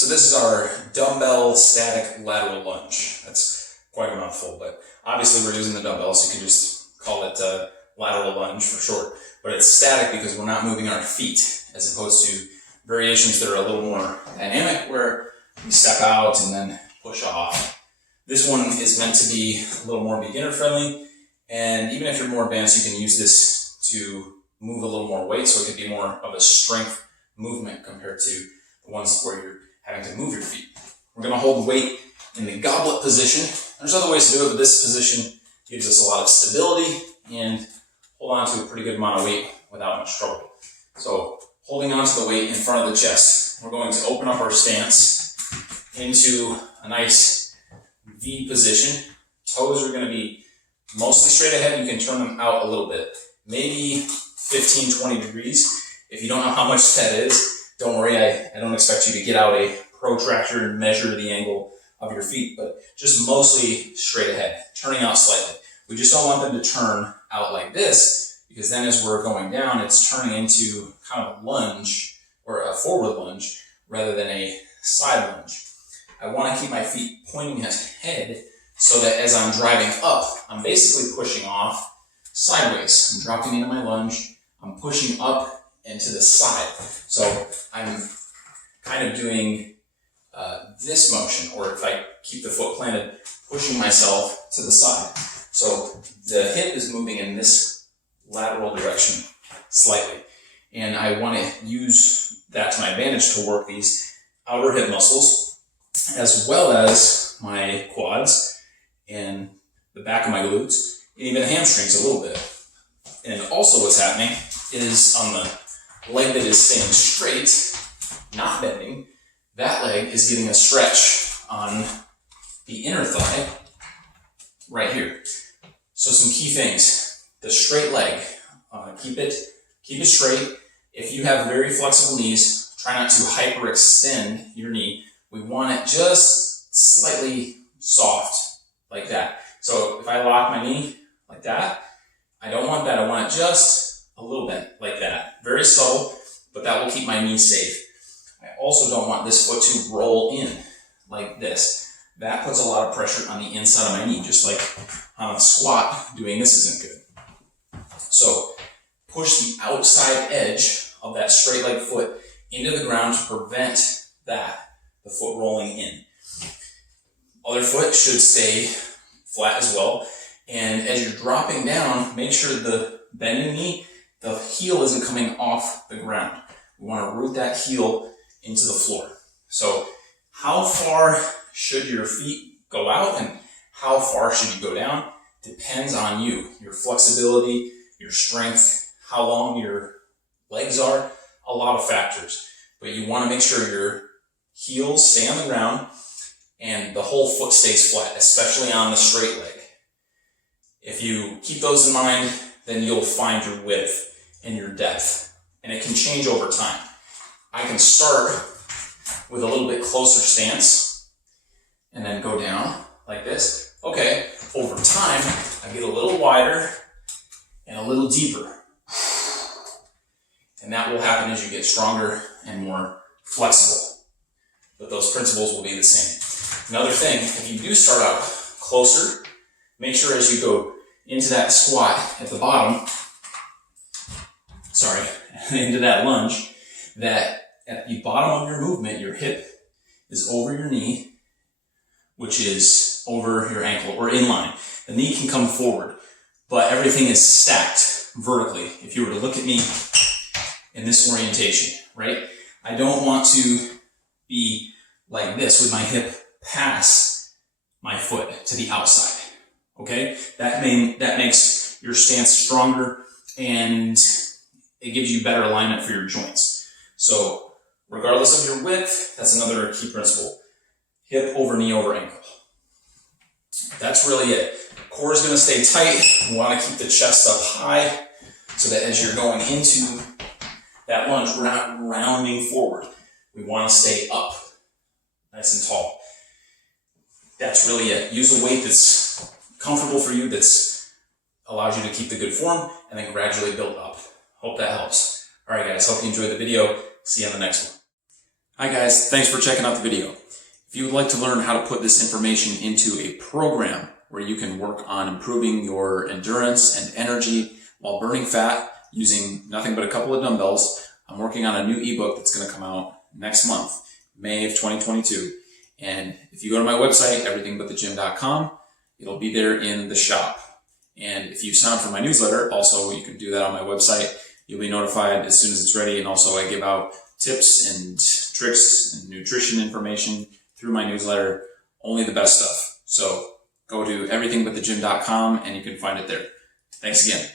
So this is our dumbbell static lateral lunge. That's quite a mouthful, but obviously we're using the dumbbell, so you can just call it lateral lunge for short. But it's static because we're not moving our feet, as opposed to variations that are a little more dynamic where we step out and then push off. This one is meant to be a little more beginner friendly, and even if you're more advanced, you can use this to move a little more weight, so it could be more of a strength movement compared to the ones where you're having to move your feet. We're going to hold the weight in the goblet position. There's other ways to do it, but this position gives us a lot of stability and hold on to a pretty good amount of weight without much trouble. So holding on to the weight in front of the chest, we're going to open up our stance into a nice V position. Toes are going to be mostly straight ahead. You can turn them out a little bit, maybe 15-20 degrees. If you don't know how much that is, don't worry, I don't expect you to get out a protractor and measure the angle of your feet, but just mostly straight ahead, turning out slightly. We just don't want them to turn out like this, because then as we're going down, it's turning into kind of a lunge or a forward lunge rather than a side lunge. I want to keep my feet pointing ahead so that as I'm driving up, I'm basically pushing off sideways. I'm dropping into my lunge, I'm pushing up and to the side. So I'm kind of doing this motion, or if I keep the foot planted, pushing myself to the side. So the hip is moving in this lateral direction slightly. And I want to use that to my advantage to work these outer hip muscles, as well as my quads and the back of my glutes, and even the hamstrings a little bit. And also what's happening is on the leg that is staying straight, not bending, that leg is getting a stretch on the inner thigh right here. So some key things. The straight leg, keep it straight. If you have very flexible knees, try not to hyperextend your knee. We want it just slightly soft, like that. So if I lock my knee like that, I don't want that. I want it just a little bit like that. Very subtle, but that will keep my knee safe. I also don't want this foot to roll in like this. That puts a lot of pressure on the inside of my knee, just like on a squat, doing this isn't good. So push the outside edge of that straight leg foot into the ground to prevent the foot rolling in. Other foot should stay flat as well. And as you're dropping down, make sure the bending knee, the heel isn't coming off the ground. We want to root that heel into the floor. So how far should your feet go out and how far should you go down depends on you, your flexibility, your strength, how long your legs are, a lot of factors. But you want to make sure your heels stay on the ground and the whole foot stays flat, especially on the straight leg. If you keep those in mind, then you'll find your width and your depth, and it can change over time. I can start with a little bit closer stance and then go down like this. Okay, over time, I get a little wider and a little deeper. And that will happen as you get stronger and more flexible. But those principles will be the same. Another thing, if you do start out closer, make sure as you go into that squat at the bottom, into that lunge, that at the bottom of your movement, your hip is over your knee, which is over your ankle or in line. The knee can come forward, but everything is stacked vertically. If you were to look at me in this orientation, right? I don't want to be like this with my hip past my foot to the outside, okay? That makes your stance stronger and it gives you better alignment for your joints. So regardless of your width, that's another key principle. Hip over knee over ankle. That's really it. Core is going to stay tight. We want to keep the chest up high so that as you're going into that lunge, we're not rounding forward. We want to stay up, nice and tall. That's really it. Use a weight that's comfortable for you, that's allows you to keep the good form, and then gradually build up. Hope that helps. All right, guys. Hope you enjoyed the video. See you on the next one. Hi guys, thanks for checking out the video. If you would like to learn how to put this information into a program where you can work on improving your endurance and energy while burning fat using nothing but a couple of dumbbells, I'm working on a new ebook that's going to come out next month, May of 2022. And if you go to my website, everythingbutthegym.com, it'll be there in the shop. And if you sign up for my newsletter, also you can do that on my website. You'll be notified as soon as it's ready. And also I give out tips and tricks and nutrition information through my newsletter, only the best stuff. So go to everythingbutthegym.com and you can find it there. Thanks again.